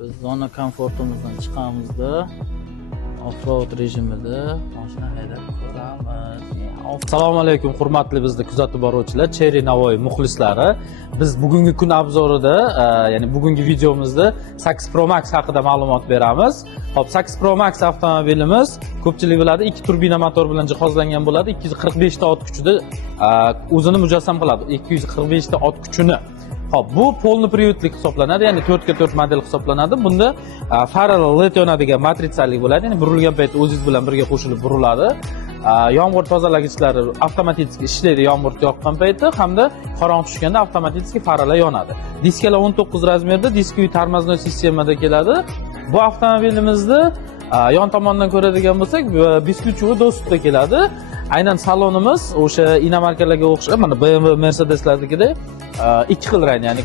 Biz zona komfortimizdan chiqamizda off-road rejimida mashina haydab ko'ramiz. Assalomu alaykum hurmatli bizni kuzatib boruvchilar, Cherry Navoiy muxlislari. Biz bugungi kun obzorida, ya'ni bugungi videomizda 8 Pro Max haqida ma'lumot beramiz. Hop, 8 Pro Max avtomobilimiz ko'pchilik biladi, 2 turbina motor bilan jihozlangan bo'ladi. 245 ta ot kuchida o'zini mujassam qiladi. 245 ta ot kuchini. Hop, bu polni приводlik hisoblanadi, ya'ni 4x4 model hisoblanadi. Bunda parallel LED yonadigan matritsalik bo'ladi, ya'ni burilgan paytda o'zingiz bilan birga qo'shilib buriladi. Yomg'ir tozalagichlari avtomatik ishlaydi yomg'ir yoqqan paytda hamda qorong'i tushganda avtomatik farlar yonadi. Diskalar 19 razmerda, diskoviy tormoznoy sistemada keladi. Bu avtomobilimizda yon tomondan ko'radigan bo'lsak, besklyuchovoy dostupda keladi. Aynan salonimiz o'sha inomarkalarga o'xshab, mana BMW, Mercedes'lardagidek ikki xil rang, ya'ni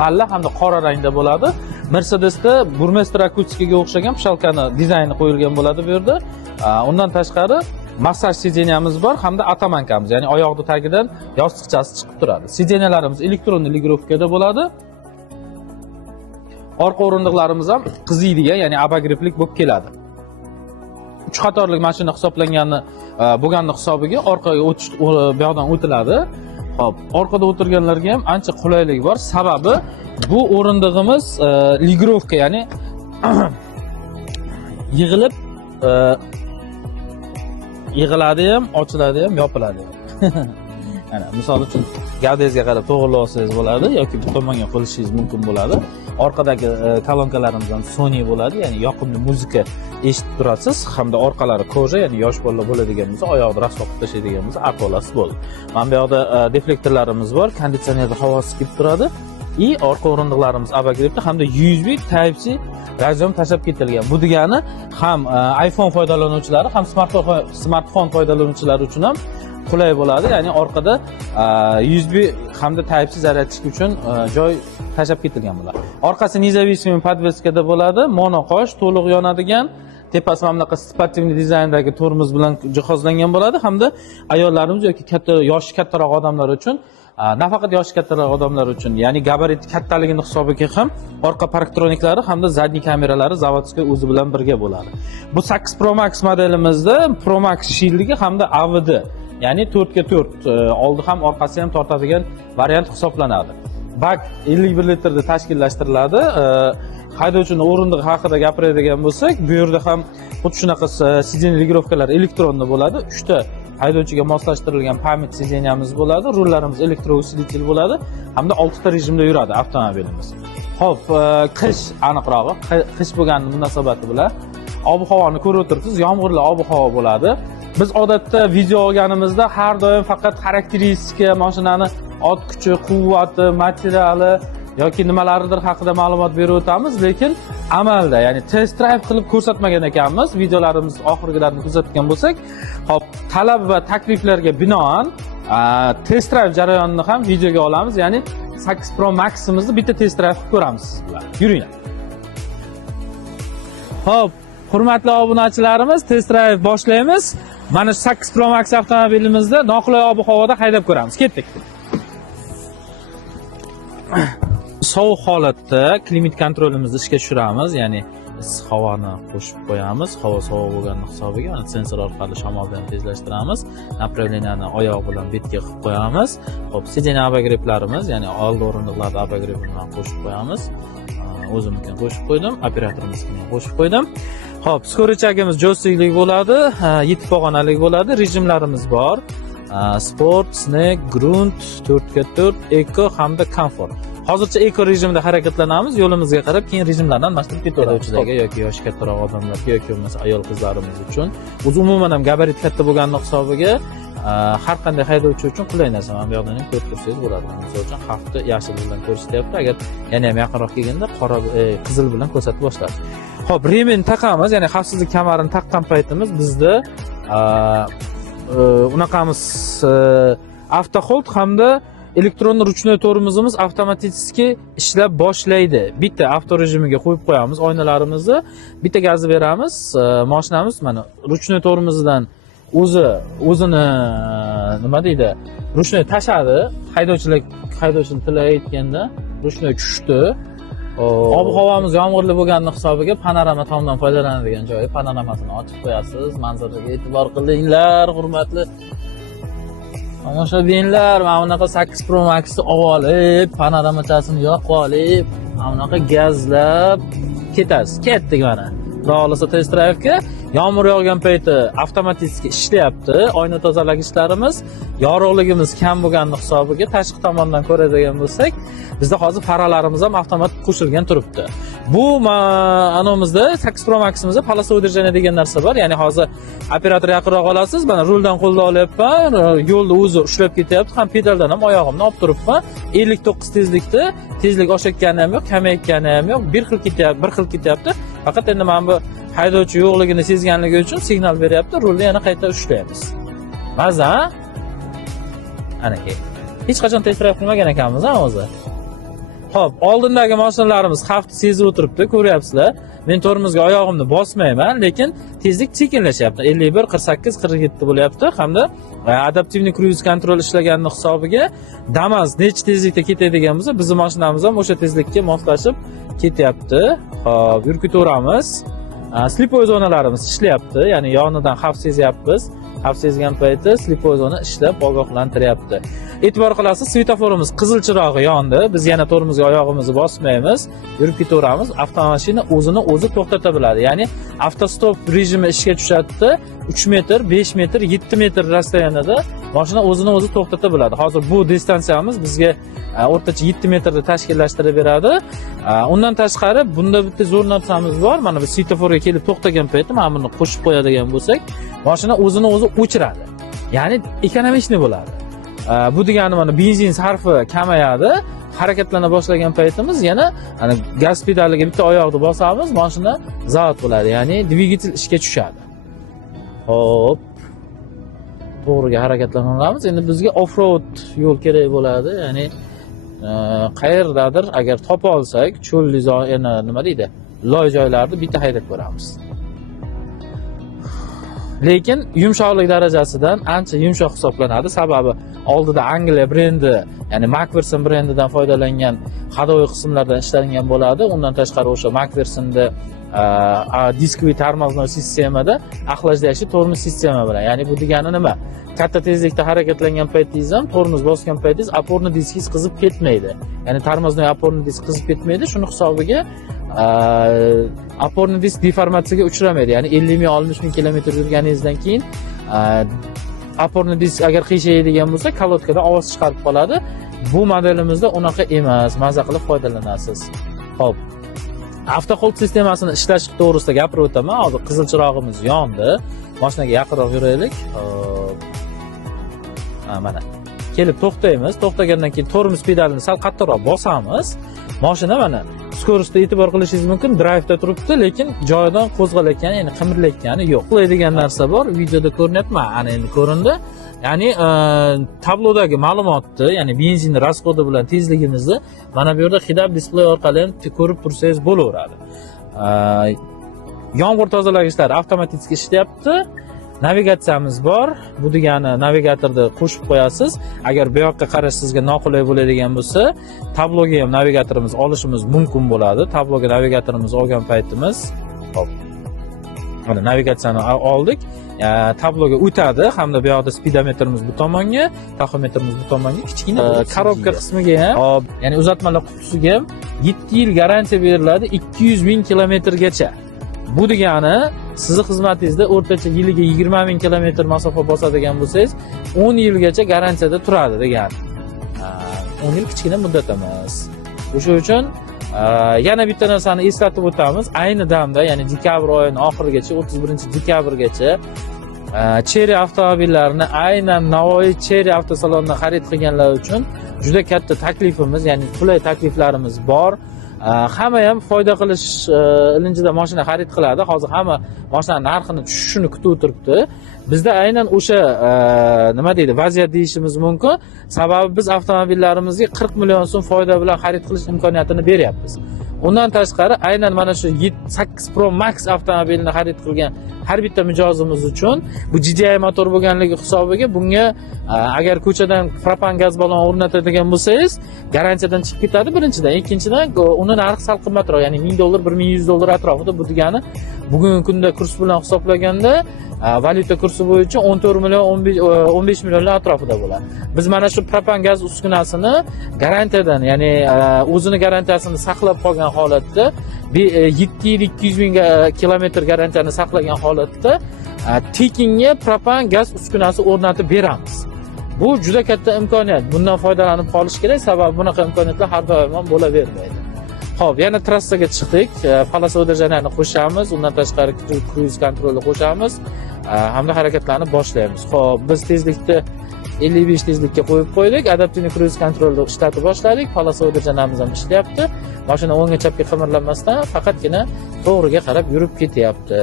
malla hamda qora rangda bo'ladi. Mercedes'da Burmester akustikaga o'xshagan pishalkani dizayni qo'yilgan bo'ladi bu yerda. Undan tashqari massaj sideniyamiz bor hamda atamankamiz, ya'ni oyoqni tagidan yostiqchasi chiqib turadi. Sideniyalarimiz elektron ligrovkada bo'ladi. Orqa o'rindiqlarimiz ham qiziydigan, ya'ni abagripplik bo'lib keladi. 3 qatorlik mashina hisoblangani bo'lgani hisobiga orqaga o'tish bu yoqdan o'tiladi. Hop, orqada o'tirganlarga ham ancha qulaylik bor. Sababi bu o'rindig'imiz ligrovka, ya'ni yig'ilib yig'iladi ham, ochiladi ham, yopiladi ham. Mana misol uchun gavdangizga qarab to'g'rilab olsangiz bo'ladi yoki bu tomonga qo'yishingiz mumkin bo'ladi. Orqadagi kolonkalarimiz ham Sony bo'ladi, ya'ni yoqimli muzika eshitib turasiz hamda orqalari koja, ya'ni yosh bolalar bo'ladigan bo'lsa, oyoqni rasto qilib tashlaydigan bo'lsa, aqolasi bo'ldi. Mana bu yoqda deflektorlarimiz bor, konditsionerda havosi kelib turadi. Orqa o'rindiqlarimiz abagrippli hamda USB Type-C radiom tashlab ketilgan. Bu degani ham iPhone foydalanuvchilari ham smartfon foydalanuvchilari uchun ham qulay bo'ladi. Ya'ni orqada USB hamda Type-C zaryadlash uchun joy tashlab ketilgan bo'ladi. Orqasi независимый подвескада bo'ladi, monoqosh, to'liq yonadigan, tepasi mana bunaqa sportivniy dizayndagi tormoz bilan jihozlangan bo'ladi hamda ayollarimiz yoki yoshi kattaroq odamlar uchun, nafaqat yoshi kattaroq odamlar uchun, ya'ni gabariti kattaligini hisobiga ham orqa parktroniklari hamda zadniy kameralari zavodskiy o'zi bilan birga bo'ladi. Bu 8 Pro Max modelimizda Pro Max shildigi hamda AVD, ya'ni 4x4 oldi ham orqasi ham tortadigan variant hisoblanadi. Bak 51 litrda tashkillashtiriladi. Haydovchining o'rindig'i haqida gapiradigan bo'lsak, bu yerda ham xuddi shunaqa sideniya ligrovkalar elektronda bo'ladi. 3 ta haydovchiga moslashtirilgan pamyat sideniyamiz bo'ladi. Rullarimiz elektrousilitel bo'ladi hamda 6 ta rejimda yuradi avtomobilimiz. Xo'p, qish aniqrog'i, qish bo'lgani munosabati bilan ob-havoni ko'rib o'tiribsiz, yomg'irli ob-havo bo'ladi. Biz odatda video olganimizda har doim faqat xarakteristika, mashinani ot kuchi, quvvati, materiali yoki nimalaridir haqida ma'lumot berib o'tamiz, lekin amalda, ya'ni test drive qilib ko'rsatmagan ekanmiz. Videolarimiz oxirgilarini kuzatgan bo'lsak, hop, talab va takliflarga binoan test drive jarayonini ham videoga olamiz, ya'ni 8 Pro Max'imizni bitta test drive qilib ko'ramiz siz bilan. Yuringlar. Hop, hurmatli obunachilarimiz, test drive boshlaymiz. Mana 8 Pro Max avtomobilimizda noqulay ob-havoda haydab ko'ramiz. Ketdik. Sovuq holatda klimat kontrolimizni ishga tushiramiz, ya'ni issiq havoni qo'shib qo'yamiz. Havo sovuq bo'lgani hisobiga mana sensor orqali shamolni tezlashtiramiz. Направленияni oyoq bilan betga qilib qo'yamiz. Xo'p, sideniya abagripplarimiz, ya'ni oldi o'rindiqlarda abagrippni bilan qo'shib qo'yamiz. O'zimga qo'shib qo'ydim, operatorimizni qo'shib qo'ydim. Xo'p, skorichagimiz joysticklik bo'ladi, 7 pog'onalik bo'ladi, rejimlarimiz bor. Sport, Snack, Grunt, 4x4, Eco hamda Comfort. Hozircha Eco rejimda harakatlanamiz, yo'limizga qarab keyin rejimlardan mashg'ulot ketuvchilarga yoki yoshi kattaroq odamlarga yoki bo'lmasa ayol qizlarimiz uchun, o'zi umuman ham gabarit katta bo'lgani hisobiga har qanday haydovchi uchun qulay narsa. Mana bu yoqdan ham ko'rib tursangiz bo'ladi. Misol uchun xavfni yashil bilan ko'rsatyapti, agar yana ham yaqinroq kelganda qora qizil bilan ko'rsatib boshlaydi. Xo'p, remen taqamiz, ya'ni xavfsizlik kamarini taqqan paytimiz bizda unaqamiz avtohold hamda elektron ruchnoy tormozimiz avtomatik ishlab boshlaydi. Bitta avto rejimiga qo'yib qo'yamiz oynalarimizni, bitta gazni beramiz, mashinamiz mana ruchnoy tormozidan o'zini nima deydi, ruchnoy tashadi. Haydovchining tili aytganda ruchnoy tushdi. Ob-havomiz yomg'irli bo'lgani hisobiga panorama tomdan foydalanadigan joyi panoramasini ochib qo'yasiz. Manzaraga e'tibor qilinglar, hurmatli tomoshabinlar. Mana bunaqa 8 Pro Max'ni olib, panoramachasini yoqib olib, mana bunaqa gazlab ketasiz. Ketdik mana. Xudo xolasa test drive'ga yomg'ir yog'gan payti avtomatik ishlayapti. Oyna tozalagichlarimiz, yorug'ligimiz kam bo'lgani hisobiga tashqi tomondan ko'radigan bo'lsak, bizda hozir faralarimiz ham avtomat qo'shilgan turibdi. Bu anomizda 8 Pro Max'imizda polosa udержание degan narsa bor. Ya'ni hozir operator yaqinroq olasiz, mana ruldan qo'lda olyapman, yo'lda o'zi ushlab ketyapti, ham pedaldan ham oyog'imni olib turibman. 59 tezlikda, tezlik oshayotgani ham yo'q, kamayotgani ham yo'q, bir xil ketyapti. Faqat endi mana bu haydovchi yo'qligini sezganligi uchun signal beryapti, rulni yana qayta ushlaymiz. Maza, ana ke. Hech qachon test drive qilmagan ekanmiz o'zi. Xo'p, oldindagi mashinalarimiz xavfni sezib o'tiribdi, ko'ryapsizlar. Men tormozga oyog'imni bosmayman, lekin tezlik sekinlashyapti. 51, 48, 47 bo'lyapti hamda adaptivniy cruise control ishlaganini hisobiga Damas nechta tezlikda ketadigan bo'lsa, bizning mashinamiz ham o'sha tezlikka moslashib ketyapti. Xo'p, yurkitaveramiz. Slipoy zonalarimiz ishlayapti, ya'ni yonidan xavf sezyapmiz. Xavf sezgan payti slipoy zona ishlab ogohlantiryapti. E'tibor qilasiz, svetoforimiz qizil chirog'i yondi. Biz yana tormozga oyog'imizni bosmaymiz, yurib ketaveramiz. Avtomashina o'zini o'zi to'xtata biladi. Ya'ni avtostop rejimi ishga tushadi. 3 metr, 5 metr, 7 metr rastoniyada mashina o'zini o'zi to'xtata biladi. Hozir bu distansiyamiz bizga o'rtacha 7 metrda tashkillashtirib beradi. Undan tashqari bunda bitta zo'r narsamiz bor. Mana bu svetoforga kelib to'xtagan payti mana buni qo'shib qo'yadigan bo'lsak, mashina o'zini o'zi o'chiradi. Ya'ni ekonomичный bo'ladi. Bu degani mana benzin sarfi kamayadi. Harakatlana boshlagan paytimiz yana ana gaz pedaliga bitta oyoqni bosamiz, mashina zavod bo'ladi. Ya'ni dvigatel ishga tushadi. Hop. To'g'riga harakatlanamiz. Endi bizga off-road yo'l kerak bo'ladi. Ya'ni qayerdadir agar topa olsak, cho'lli nima deydi? Loy joylarni bitta haydab ko'ramiz. Lekin yumshoqlik darajasidan ancha yumshoq hisoblanadi. Sababi oldida Angliya brendi, ya'ni Macpherson brendidan foydalangan hadovoy qismlardan ishlangan bo'ladi. Undan tashqari o'sha Macphersonda diskoviy tormoznoy sistemada aqlashdashi tormoz sistema bilan. Ya'ni bu degani nima? Katta tezlikda harakatlangan paytingiz ham tormoz bosgan paytingiz oporni diskingiz qizib ketmaydi. Ya'ni tormoznoy oporni disk qizib ketmaydi. Shuni hisobiga oporni disk deformatsiyaga uchramaydi. Ya'ni 50 ming 60 ming kilometr yurganingizdan keyin oporni disk agar qiyshaydigan bo'lsa, kalotkada ovoz chiqarib qoladi. Bu modelimizda unaqa emas, maza qilib foydalanasiz. Xo'p. Avtohold sistemasini ishlash to'g'risida gapirib o'taman. Hozir qizil chirog'imiz yondi. Mashinaga yaqinroq yuraylik. Mana. Kelib to'xtaymiz. To'xtagandan keyin tormoz pedalini sal qattiqroq bosamiz. Mashina mana skorostda e'tibor qilishingiz mumkin, drive'da turibdi, lekin joyidan qo'zg'alayotgani, ya'ni qimirlayotgani yo'q. Qilaydigan narsa bor, videoda ko'rinyapti, ana endi ko'rindi. Ya'ni tablodagi ma'lumotni, ya'ni benzin rasxodi bilan tezligimizni mana bu yerda HIDAP displey orqali ham ko'rib tursangiz bo'laveradi. Yomg'ir tozalagichlari avtomatik ishlayapti. Navigatsiyamiz bor. Bu degani navigatorni qo'shib qo'yasiz. Agar bu yoqqa qarash sizga noqulay bo'ladigan bo'lsa, tabloga ham navigatorimiz olishimiz mumkin bo'ladi. Tabloga navigatorimiz olgan paytimiz, hop. Mana navigatsiyani oldik. Tabloga o'tadi hamda bu yoqda speedometrimiz bu tomonga, taxometrimiz bu tomonga, kichkina korobka qismiga ham, ya'ni uzatmalar qutisiga ham 7 yil garantiya beriladi, 200 ming kilometrgacha. Bu degani sizni xizmatingizda o'rtacha yiliga 20 ming kilometr masofa bosadigan bo'lsangiz, 10 yilgacha garantiyada turadi degani. 10 yil kichkina muddat emas. O'sha uchun yana bitta narsani eslatib o'tamiz. Ayni damda, ya'ni dekabr oyining oxirigacha, 31-dekabrgacha Chery avtomobillarini aynan Navoiy Chery avtosalonidan xarid qilganlar uchun juda katta taklifimiz, ya'ni qulay takliflarimiz bor. Hamma ham foyda qilish ilinjida mashina xarid qiladi. Hozir hamma mashina narxini tushishini kutib o'tiribdi. Bizda aynan o'sha nima deydi, vaziyat deyishimiz mumkin. Sababi biz avtomobillarimizga 40 million so'm foyda bilan xarid qilish imkoniyatini beryapmiz. Undan tashqari aynan mana shu 8 Pro Max avtomobilini xarid qilgan har bitta mijozimiz uchun bu GDI motor bo'lganligi hisobiga bunga Agar ko'chadan propan gaz ballon o'rnatadigan bo'lsangiz, garantiyadan chiqib ketadi birinchidan. Ikkinchidan, uni narxi sal qimmatroq, ya'ni $1000, $1100 atrofida. Bu degani bugungi kunda kurs bilan hisoblaganda valyuta kursi bo'yicha 14 million 15 millionlar atrofida bo'ladi. Biz mana shu propan gaz uskunasini garantiyadan, ya'ni o'zini garantiyasini saqlab qolgan holatda 7 yil 200 ming kilometr garantiyani saqlagan holatda tekinga propan gaz uskunasi o'rnatib beramiz. Bu juda katta imkoniyat. Bundan foydalanib qolish kerak, sababi bunaqa imkoniyatlar har doim ham bo'lavermaydi. Xo'p, yana trassaga chiqdik. Polosa udajani qo'shamiz, undan tashqari cruise kontrolni qo'shamiz hamda harakatlarni boshlaymiz. Xo'p, biz tezlikni 55 tezlikka qo'yib qo'ydik. Adaptivniy cruise kontrolni ishlatib boshladik. Polosa udajanamiz ham ishlayapti. Mashina o'ngga chapga qimirlamasdan faqatgina to'g'riga qarab yurib ketyapti.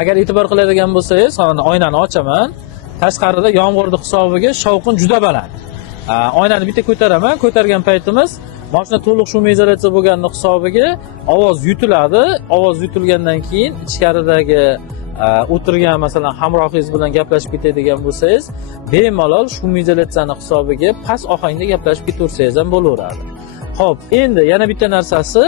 Agar e'tibor qiladigan bo'lsangiz, oynani ochaman. Tashqarida yomg'irning hisobiga shovqin juda baland. Oynani bitta ko'taraman. Ko'targan paytimiz mashina to'liq shum izolyatsiya bo'lganning hisobiga ovoz yutiladi. Ovoz yutilgandan keyin ichkaridagi o'tirgan masalan hamrohingiz bilan gaplashib ketadigan bo'lsangiz, bemalol shum izolyatsiyaning hisobiga past ohangda gaplashib ketaversangiz ham bo'laveradi. Xo'p, endi yana bitta narsasi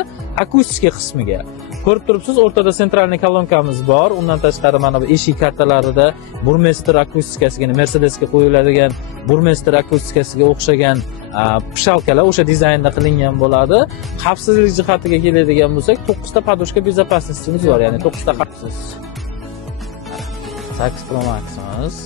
akustika qismiga. Ko'rib turibsiz, o'rtada sentralniy kolonkamiz bor. Undan tashqari mana bu eshik kartalarida Burmester akustikasiga, Mercedesga qo'yiladigan Burmester akustikasiga o'xshagan pishalkalar o'sha dizaynda qilingan bo'ladi. Xavfsizlik jihatiga keladigan bo'lsak, 9 ta podushka безопасностimiz bor, ya'ni 9 ta xavfsiz. 8 Pro Max'imiz.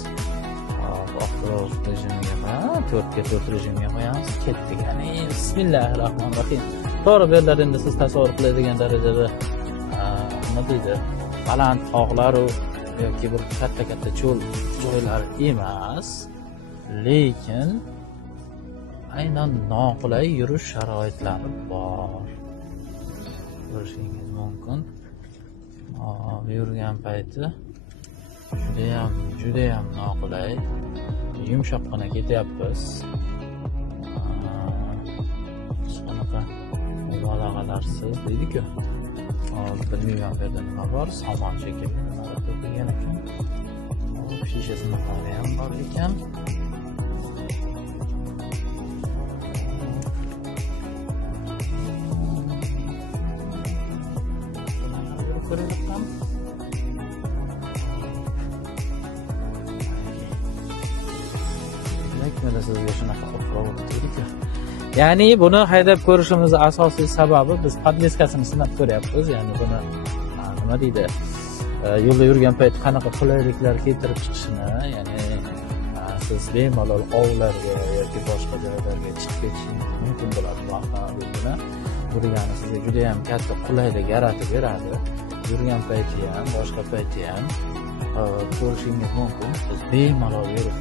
Off-road rejimiga, 4 ga 4 rejimiga qo'yamiz. Ketdik. Ya'ni bismillahirrohmanirrohim. To'g'ri berlar endi siz tasavvur qiladigan darajada nima deydi? Baland tog'lar yoki bir katta cho'l joylar emas, lekin aynan noqulay yurish sharoitlari bor. Ko'rishingiz mumkin. Yurgan payti juda ham noqulay. Yumshoqqina ketyapmiz. Qanaqa mubolag'alarsiz deydi-ku. Bilmayman bu yerda nima bor, somon shekilli nimalar to'kilgan ekan. Shisha sinoqlari ham bor ekan. Ko'ryapman. Mana sizga shunaqa off-road deydi-ku. Ya'ni buni haydab ko'rishimizning asosiy sababi biz podveskasini sinab ko'ryapmiz. Ya'ni buni nima deydi? Yo'lda yurgan payt qanaqa qulayliklar keltirib chiqishini, ya'ni siz bemalol ovlarga yoki boshqa joylarga chiqib ketishingiz mumkin bo'ladi. Bu avtomobilni bu degani sizga juda ham katta qulaylik yaratib beradi. Yurgan payti ham, boshqa payti ham ko'rishingiz mumkin. Siz bemalol yurib